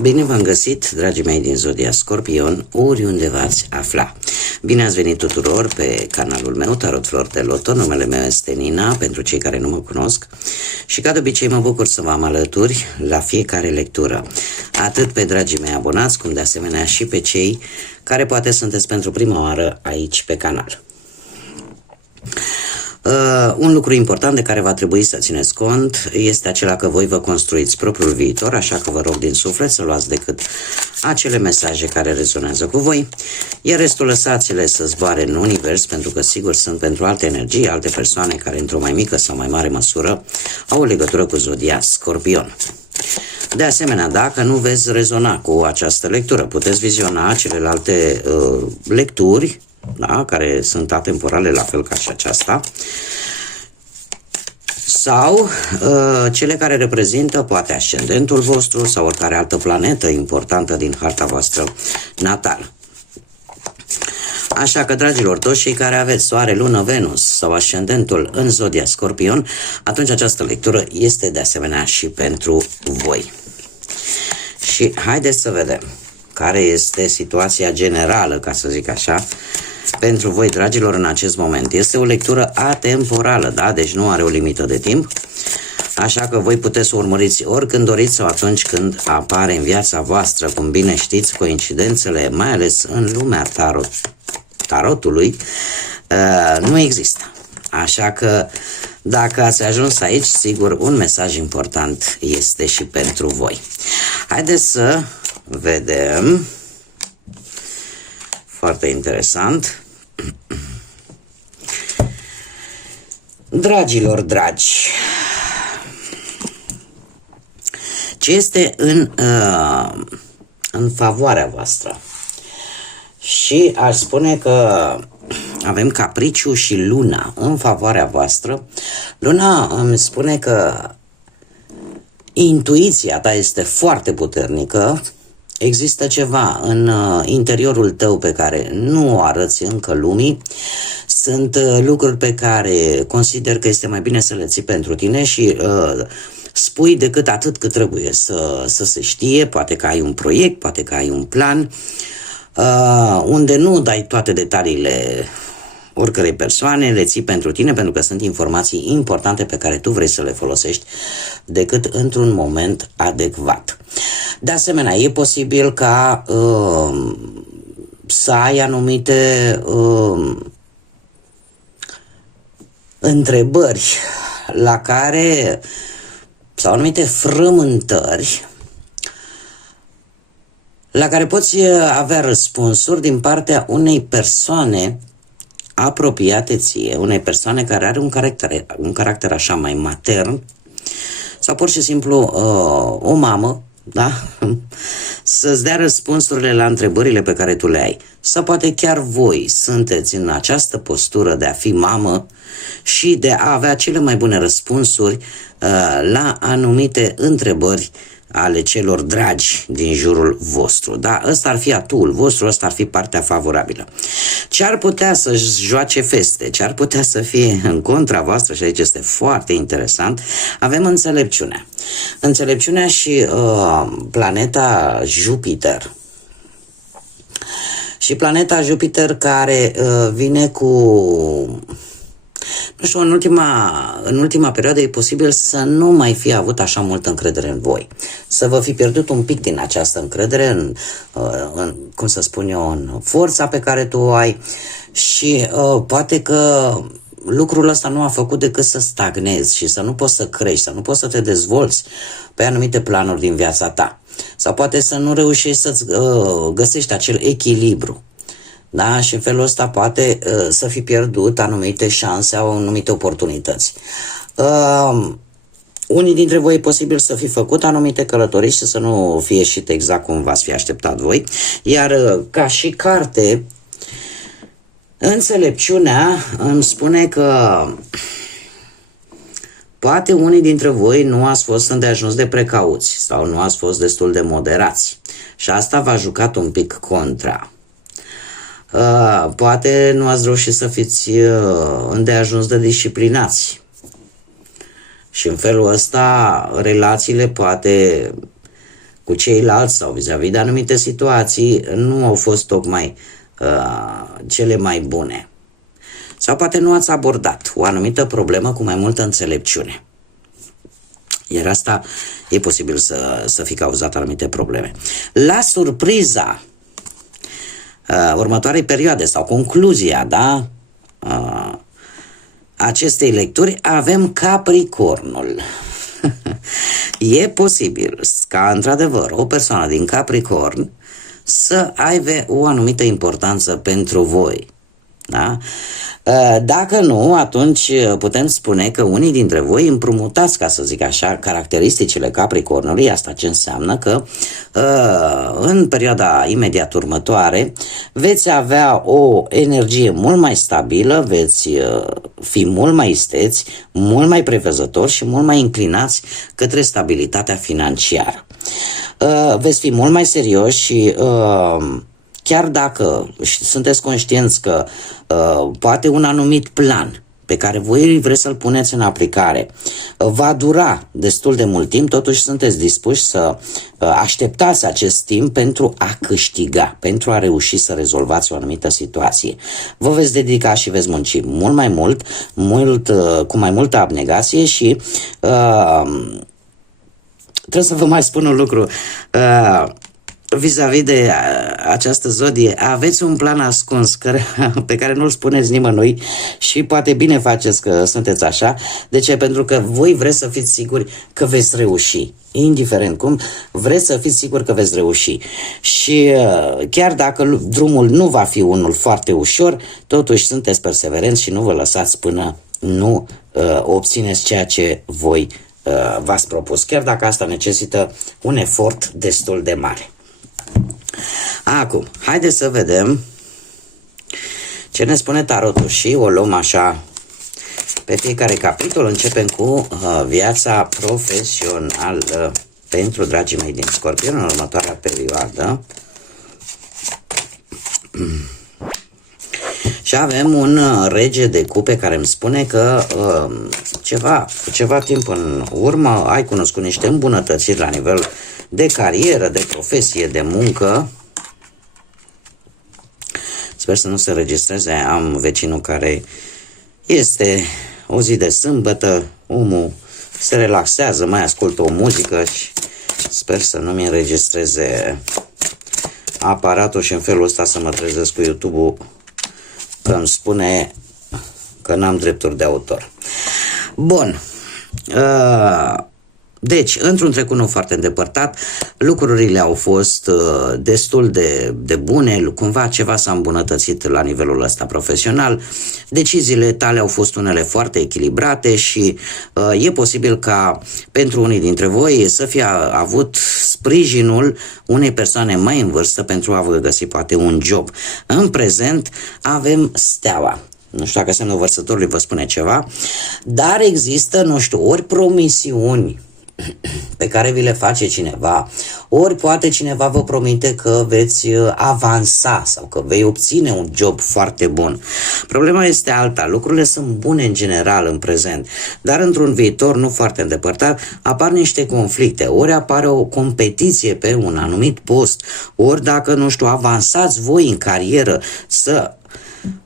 Bine v-am găsit, dragii mei din Zodia Scorpion, oriunde v-ați afla. Bine ați venit tuturor pe canalul meu, Tarot Flor de Loto. Numele meu este Nina, pentru cei care nu mă cunosc. Și ca de obicei mă bucur să vă am alături la fiecare lectură. Atât pe dragii mei abonați, cum de asemenea și pe cei care poate sunteți pentru prima oară aici pe canal. Un lucru important de care va trebui să țineți cont este acela că voi vă construiți propriul viitor, așa că vă rog din suflet să luați decât acele mesaje care rezonează cu voi, iar restul lăsați-le să zboare în univers, pentru că sigur sunt pentru alte energii, alte persoane care într-o mai mică sau mai mare măsură au o legătură cu Zodia Scorpion. De asemenea, dacă nu veți rezona cu această lectură, puteți viziona celelalte lecturi, da, care sunt atemporale la fel ca și aceasta, sau cele care reprezintă poate ascendentul vostru sau oricare altă planetă importantă din harta voastră natală. Așa că, dragilor, toți cei care aveți Soare, Lună, Venus sau ascendentul în Zodia Scorpion, atunci această lectură este de asemenea și pentru voi. Și haideți să vedem care este situația generală, ca să zic așa, pentru voi, dragilor, în acest moment. Este o lectură atemporală, da? Deci nu are o limită de timp, așa că voi puteți să urmăriți oricând doriți sau atunci când apare în viața voastră. Cum bine știți, coincidențele, mai ales în lumea tarotului, nu există. Așa că dacă ați ajuns aici, sigur, un mesaj important este și pentru voi. Haideți să vedem. Foarte interesant. Dragilor dragi, ce este în favoarea voastră? Și aș spune că avem Capriciu și Luna în favoarea voastră. Luna îmi spune că intuiția ta este foarte puternică. Există ceva în interiorul tău pe care nu o arăți încă lumii. Sunt lucruri pe care consider că este mai bine să le ții pentru tine și spui decât atât cât trebuie să se știe. Poate că ai un proiect, poate că ai un plan, unde nu dai toate detaliile oricărei persoane, le ții pentru tine, pentru că sunt informații importante pe care tu vrei să le folosești decât într-un moment adecvat. De asemenea, e posibil ca să ai anumite întrebări la care, sau anumite frământări la care poți avea răspunsuri din partea unei persoane apropiate ție, unei persoane care are un caracter așa mai matern, sau pur și simplu o mamă, da? Să-ți dea răspunsurile la întrebările pe care tu le ai. Sau poate chiar voi sunteți în această postură de a fi mamă și de a avea cele mai bune răspunsuri la anumite întrebări ale celor dragi din jurul vostru. Da? Ăsta ar fi atul vostru, ăsta ar fi partea favorabilă. Ce ar putea să-și joace feste, ce ar putea să fie în contra voastră, și aici este foarte interesant, avem înțelepciunea. Înțelepciunea și planeta Jupiter. Și planeta Jupiter care vine cu... Nu știu, în ultima perioadă e posibil să nu mai fi avut așa multă încredere în voi. Să vă fi pierdut un pic din această încredere în cum să spun eu, în forța pe care tu o ai și poate că lucrul ăsta nu a făcut decât să stagnezi și să nu poți să crești, să nu poți să te dezvolți pe anumite planuri din viața ta. Sau poate să nu reușești să-ți găsești acel echilibru. Da? Și în felul ăsta poate să fi pierdut anumite șanse sau anumite oportunități. Unii dintre voi e posibil să fi făcut anumite călătorii și să nu fie ieșit exact cum v-ați fi așteptat voi. Iar ca și carte, înțelepciunea îmi spune că poate unii dintre voi nu ați fost îndeajuns de precauți sau nu ați fost destul de moderați. Și asta v-a jucat un pic contra. Poate nu ați reușit să fiți îndeajuns de disciplinați. Și în felul ăsta relațiile poate cu ceilalți sau vis-a-vis de anumite situații nu au fost tocmai cele mai bune. Sau poate nu ați abordat o anumită problemă cu mai multă înțelepciune. Iar asta e posibil să fi cauzat anumite probleme. La surpriza următoarei perioade sau concluzia, da, acestei lecturi, avem Capricornul. E posibil ca, într-adevăr, o persoană din Capricorn să aibă o anumită importanță pentru voi. Da? Dacă nu, atunci putem spune că unii dintre voi împrumutați, ca să zic așa, caracteristicile Capricornului. Asta ce înseamnă că în perioada imediat următoare veți avea o energie mult mai stabilă, veți fi mult mai isteți, mult mai prevăzători și mult mai inclinați către stabilitatea financiară. Veți fi mult mai serioși și chiar dacă sunteți conștienți că poate un anumit plan pe care voi vreți să-l puneți în aplicare va dura destul de mult timp, totuși sunteți dispuși să așteptați acest timp pentru a câștiga, pentru a reuși să rezolvați o anumită situație. Vă veți dedica și veți munci mult mai mult, cu mai multă abnegație și trebuie să vă mai spun un lucru. Vis-a-vis de această zodie, aveți un plan ascuns pe care nu-l spuneți nimănui și poate bine faceți că sunteți așa. De ce? Pentru că voi vreți să fiți siguri că veți reuși. Indiferent cum, vreți să fiți siguri că veți reuși. Și chiar dacă drumul nu va fi unul foarte ușor, totuși sunteți perseverenți și nu vă lăsați până nu obțineți ceea ce voi v-ați propus, chiar dacă asta necesită un efort destul de mare. Acum, haideți să vedem ce ne spune tarotul și o luăm așa pe fiecare capitol. Începem cu viața profesională pentru dragii mei din Scorpion în următoarea perioadă. Și avem un rege de cupe care îmi spune că ceva timp în urmă ai cunoscut niște îmbunătățiri la nivel de carieră, de profesie, de muncă. Sper să nu se înregistreze. Am vecinul care este o zi de sâmbătă, omul se relaxează, mai ascultă o muzică și sper să nu-mi înregistreze aparatul și în felul ăsta să mă trezesc cu YouTube-ul că îmi spune că n-am drepturi de autor. Bun. Deci, într-un trecut nu foarte îndepărtat, lucrurile au fost destul de bune, cumva ceva s-a îmbunătățit la nivelul ăsta profesional, deciziile tale au fost unele foarte echilibrate și e posibil ca pentru unii dintre voi să fie avut sprijinul unei persoane mai în vârstă pentru a vă găsi poate un job. În prezent avem Steaua. Nu știu dacă semnul vărsătorului vă spune ceva, dar există, nu știu, ori promisiuni pe care vi le face cineva, ori poate cineva vă promite că veți avansa sau că vei obține un job foarte bun. Problema este alta, lucrurile sunt bune în general în prezent, dar într-un viitor nu foarte îndepărtat apar niște conflicte, ori apare o competiție pe un anumit post, ori dacă, nu știu, avansați voi în carieră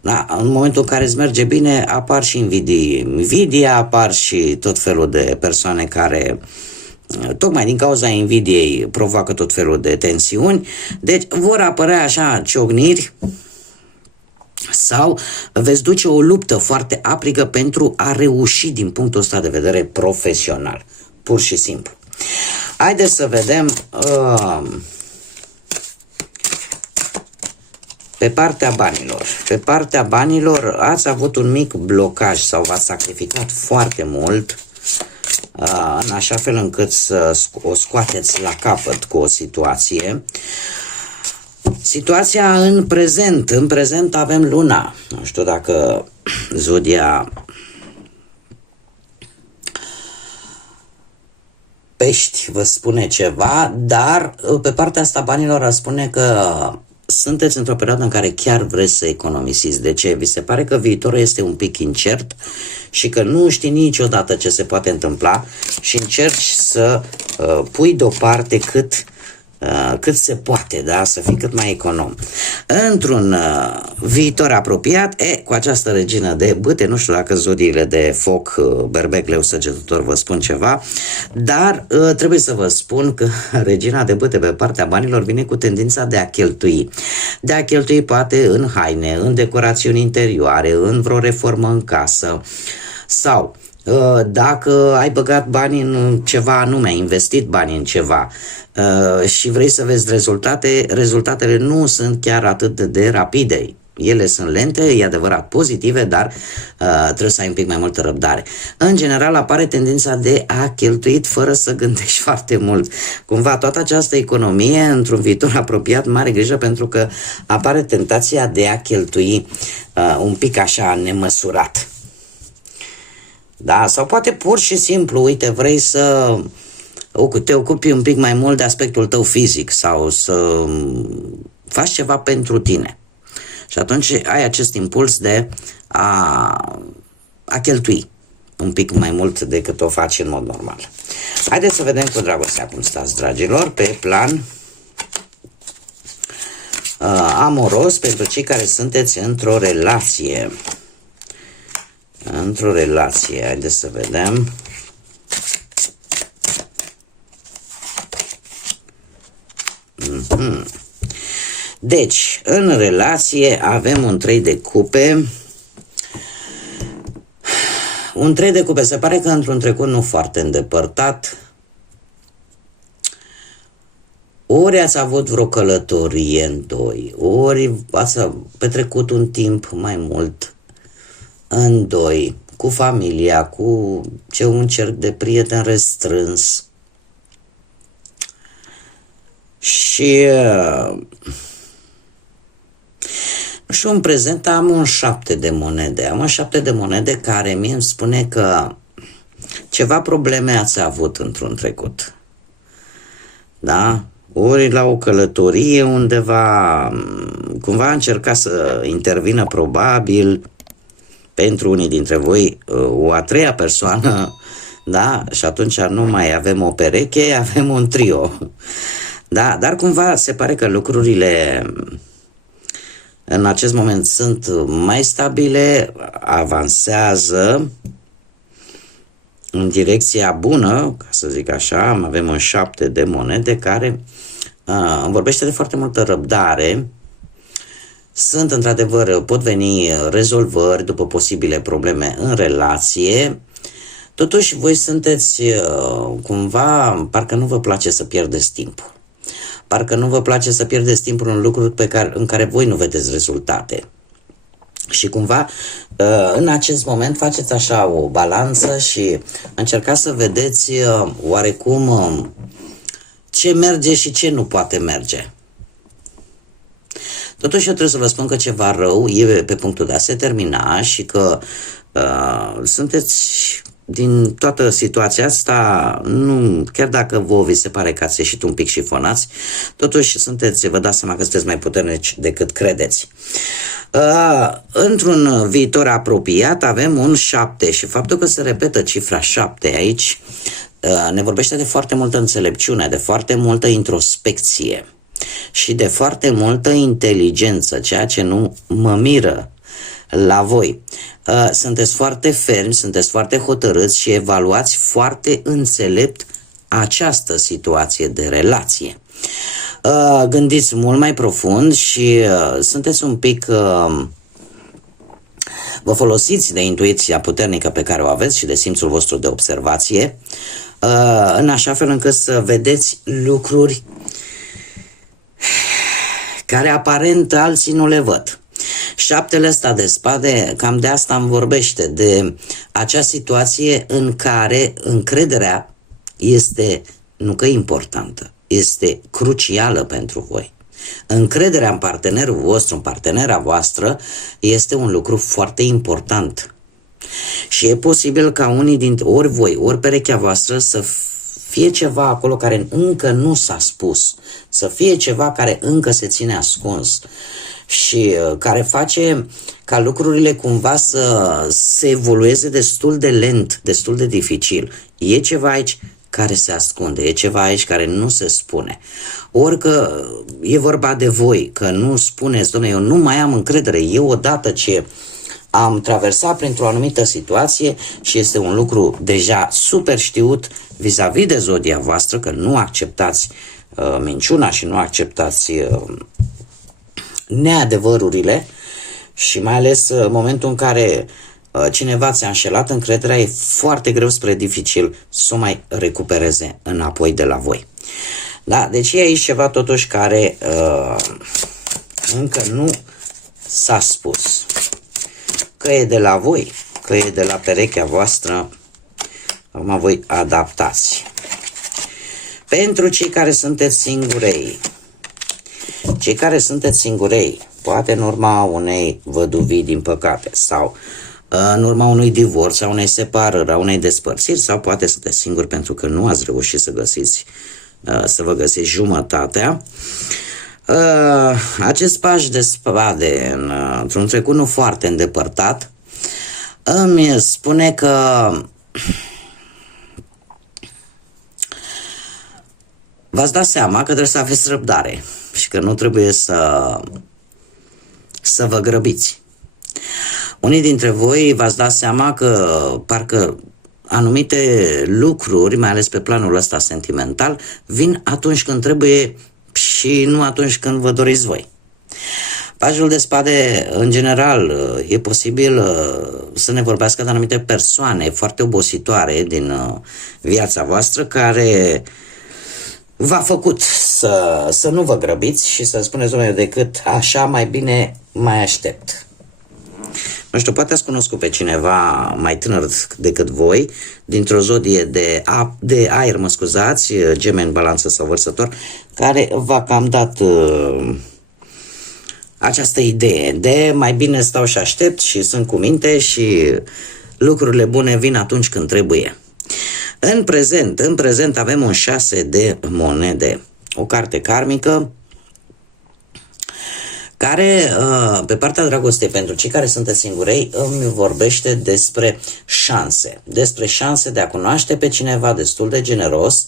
da, în momentul în care îți merge bine, apar și invidia, apar și tot felul de persoane care, tocmai din cauza invidiei, provoacă tot felul de tensiuni. Deci vor apărea așa ciocniri sau veți duce o luptă foarte aprigă pentru a reuși din punctul ăsta de vedere profesional. Pur și simplu. Haideți să vedem pe partea banilor. Pe partea banilor ați avut un mic blocaj sau v-ați sacrificat foarte mult în așa fel încât să o scoateți la capăt cu o situație. Situația în prezent. În prezent avem Luna. Nu știu dacă zodia Pești vă spune ceva, dar pe partea asta banilor ar spune că sunteți într-o perioadă în care chiar vreți să economisiți. De ce? Vi se pare că viitorul este un pic incert și că nu știi niciodată ce se poate întâmpla și încerci să pui deoparte cât cât se poate, da? Să fii cât mai econom. Într-un viitor apropiat, cu această regină de bâte, nu știu dacă zodiile de foc, berbec, leu, săgetător vă spun ceva, dar trebuie să vă spun că regina de bâte pe partea banilor vine cu tendința de a cheltui. De a cheltui poate în haine, în decorațiuni interioare, în vreo reformă în casă, sau dacă ai băgat bani în ceva anume, ai investit bani în ceva și vrei să vezi rezultate, rezultatele nu sunt chiar atât de rapide. Ele sunt lente, e adevărat pozitive, dar trebuie să ai un pic mai multă răbdare. În general apare tendința de a cheltui fără să gândești foarte mult. Cumva toată această economie, într-un viitor apropiat, mare grijă, pentru că apare tentația de a cheltui un pic așa nemăsurat. Da? Sau poate pur și simplu, uite, vrei să te ocupi un pic mai mult de aspectul tău fizic sau să faci ceva pentru tine. Și atunci ai acest impuls de a cheltui un pic mai mult decât o faci în mod normal. Haideți să vedem cu dragostea cum stați, dragilor, pe plan amoros pentru cei care sunteți într-o relație. Într-o relație, haideți să vedem. Deci, în relație avem un 3 de cupe. Un 3 de cupe, se pare că într-un trecut nu foarte îndepărtat, ori ați avut vreo călătorie în doi, ori ați petrecut un timp mai mult în doi, cu familia, cu un cerc de prieteni restrâns. Și nu știu, în prezent am un 7 de monede. Am un 7 de monede care mie îmi spune că ceva probleme ați avut într-un trecut. Da? Ori la o călătorie undeva, cumva a încercat să intervină probabil pentru unii dintre voi o a treia persoană, da? Și atunci nu mai avem o pereche, avem un trio. Da? Dar cumva se pare că lucrurile în acest moment sunt mai stabile, avansează în direcția bună, ca să zic așa. Avem un 7 de monede care îmi vorbește de foarte multă răbdare. Sunt într-adevăr, pot veni rezolvări după posibile probleme în relație. Totuși voi sunteți cumva, parcă nu vă place să pierdeți timpul. Parcă nu vă place să pierdeți timpul în lucruri în care voi nu vedeți rezultate. Și cumva, în acest moment, faceți așa o balanță și încercați să vedeți oarecum ce merge și ce nu poate merge. Totuși eu trebuie să vă spun că ceva rău e pe punctul de a se termina și că sunteți din toată situația asta, nu, chiar dacă vouă vi se pare că ați ieșit un pic șifonați, totuși vă dați seama că sunteți mai puternici decât credeți. Într-un viitor apropiat avem un 7 și faptul că se repetă cifra 7 aici ne vorbește de foarte multă înțelepciune, de foarte multă introspecție și de foarte multă inteligență, ceea ce nu mă miră la voi. Sunteți foarte fermi, sunteți foarte hotărâți și evaluați foarte înțelept această situație de relație. Gândiți mult mai profund și sunteți un pic... Vă folosiți de intuiția puternică pe care o aveți și de simțul vostru de observație, în așa fel încât să vedeți lucruri care aparent alții nu le văd. 7-le ăsta de spade, cam de asta îmi vorbește, de acea situație în care încrederea este, nu că importantă, este crucială pentru voi. Încrederea în partenerul vostru, în partenera voastră, este un lucru foarte important. Și e posibil ca unii dintre, ori voi, ori perechea voastră, să fie ceva acolo care încă nu s-a spus, să fie ceva care încă se ține ascuns și care face ca lucrurile cumva să se evolueze destul de lent, destul de dificil. E ceva aici care se ascunde, e ceva aici care nu se spune. Ori că e vorba de voi, că nu spuneți, dom'le, eu nu mai am încredere, eu odată ce am traversat printr-o anumită situație și este un lucru deja super știut vis-a-vis de zodia voastră, că nu acceptați minciuna și nu acceptați neadevărurile și mai ales în momentul în care cineva ți-a înșelat încrederea, e foarte greu spre dificil să o mai recupereze înapoi de la voi. Da? Deci e aici ceva totuși care încă nu s-a spus. Că e de la voi, că e de la perechea voastră, acum voi adaptați. Pentru cei care sunteți singurei, poate în urma unei văduvii din păcate sau în urma unui divorț sau unei separări, a unei despărțiri, sau poate sunteți singuri pentru că nu ați reușit să vă găsiți jumătatea. Acest paș de spade într-un trecut nu foarte îndepărtat îmi spune că v-ați dat seama că trebuie să aveți răbdare și că nu trebuie să vă grăbiți. Unii dintre voi v-ați dat seama că parcă anumite lucruri, mai ales pe planul ăsta sentimental, vin atunci când trebuie și nu atunci când vă doriți voi. Pajul de spade, în general, e posibil să ne vorbească de anumite persoane foarte obositoare din viața voastră care v-a făcut să nu vă grăbiți și să spuneți, domnule, decât așa mai bine mai aștept. Nu știu, poate ați cunoscut pe cineva mai tânăr decât voi, dintr-o zodie de aer, mă scuzați, Gemeni, Balanță sau Vărsător, care v-a cam dat această idee de mai bine stau și aștept și sunt cu minte și lucrurile bune vin atunci când trebuie. În prezent avem un 6 de monede, o carte karmică, care, pe partea dragostei, pentru cei care sunt singurei, îmi vorbește despre șanse de a cunoaște pe cineva destul de generos,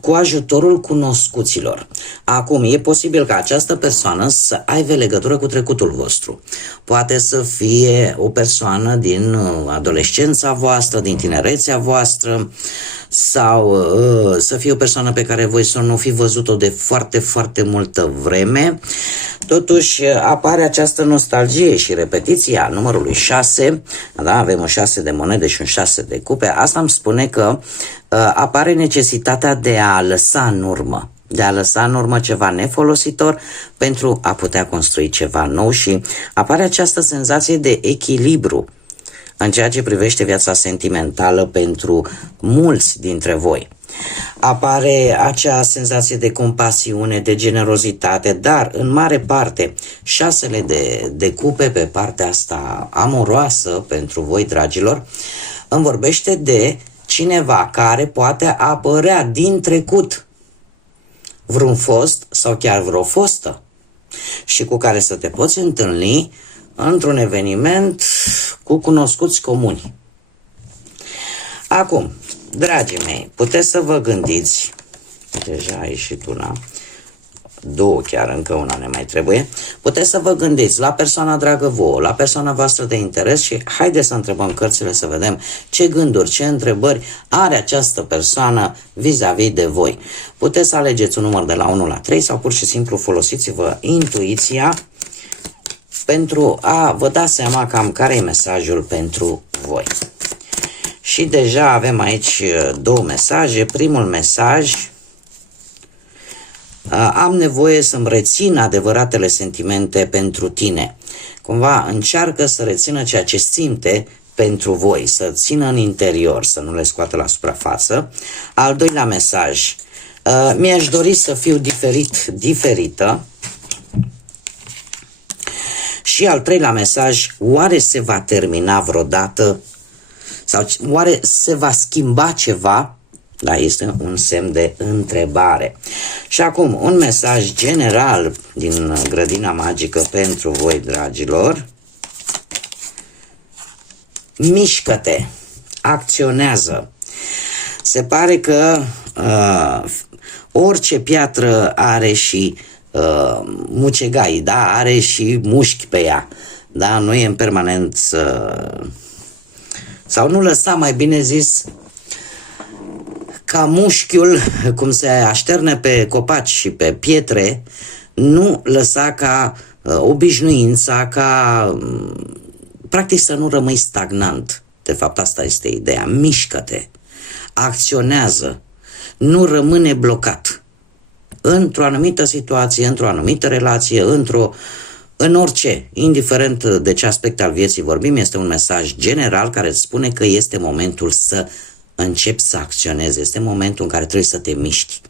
cu ajutorul cunoscuților. Acum, e posibil ca această persoană să aibă legătură cu trecutul vostru. Poate să fie o persoană din adolescența voastră, din tinerețea voastră, sau să fie o persoană pe care voi să nu fi văzut-o de foarte, foarte multă vreme. Totuși apare această nostalgie și repetiția numărului 6, da? Avem un 6 de monede și un 6 de cupe. Asta îmi spune că apare necesitatea de a lăsa în urmă ceva nefolositor pentru a putea construi ceva nou și apare această senzație de echilibru în ceea ce privește viața sentimentală pentru mulți dintre voi. Apare acea senzație de compasiune, de generozitate, dar în mare parte 6 de cupe pe partea asta amoroasă pentru voi, dragilor, îmi vorbește de cineva care poate apărea din trecut, vreun fost sau chiar vreo fostă, și cu care să te poți întâlni într-un eveniment cu cunoscuți comuni. Acum, dragii mei, puteți să vă gândiți, deja a ieșit una, două chiar, încă una ne mai trebuie, puteți să vă gândiți la persoana dragă vouă, la persoana voastră de interes și haideți să întrebăm cărțile să vedem ce gânduri, ce întrebări are această persoană vis-a-vis de voi. Puteți să alegeți un număr de la 1 la 3 sau pur și simplu folosiți-vă intuiția pentru a vă da seama cam care e mesajul pentru voi. Și deja avem aici două mesaje. Primul mesaj: am nevoie să-mi rețin adevăratele sentimente pentru tine. Cumva încearcă să rețină ceea ce simte pentru voi, să țină în interior, să nu le scoată la suprafață. Al doilea mesaj: mi-aș dori să fiu diferită. Și al treilea mesaj: oare se va termina vreodată? Sau oare se va schimba ceva? Da, este un semn de întrebare. Și acum, un mesaj general din grădina magică pentru voi, dragilor. Mișcă-te, acționează. Se pare că orice piatră are și mucegai, da? Are și mușchi pe ea, da? Nu e în permanență, sau nu lăsa, mai bine zis, ca mușchiul, cum se așterne pe copaci și pe pietre, nu lăsa ca obișnuința, ca practic să nu rămâi stagnant. De fapt, asta este ideea. Mișcă-te, acționează, nu rămâne blocat. Într-o anumită situație, într-o anumită relație, în orice, indiferent de ce aspect al vieții vorbim, este un mesaj general care îți spune că este momentul să începi să acționezi, este momentul în care trebuie să te miști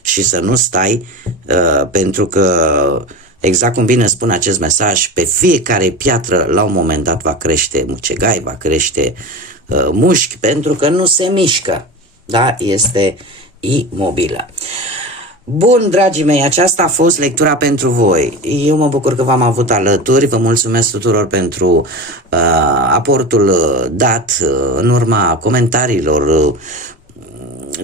și să nu stai, pentru că, exact cum bine spune acest mesaj, pe fiecare piatră la un moment dat va crește mucegai, va crește mușchi, pentru că nu se mișcă, da? Este imobilă. Bun, dragii mei, aceasta a fost lectura pentru voi. Eu mă bucur că v-am avut alături, vă mulțumesc tuturor pentru aportul dat în urma comentariilor,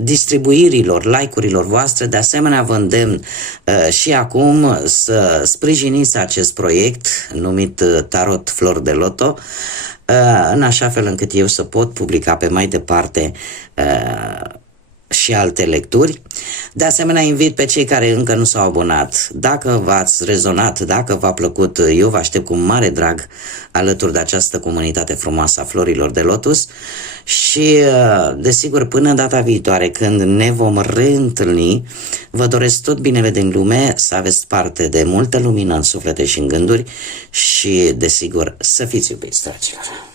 distribuirilor, like-urilor voastre. De asemenea, vă îndemn și acum să sprijiniți acest proiect numit Tarot Flor de Loto, în așa fel încât eu să pot publica pe mai departe și alte lecturi. De asemenea, invit pe cei care încă nu s-au abonat. Dacă v-ați rezonat, dacă v-a plăcut, eu vă aștept cu mare drag alături de această comunitate frumoasă a florilor de lotus și, desigur, până data viitoare, când ne vom reîntâlni, vă doresc tot binele din lume, să aveți parte de multă lumină în suflete și în gânduri și, desigur, să fiți iubiți, dragilor.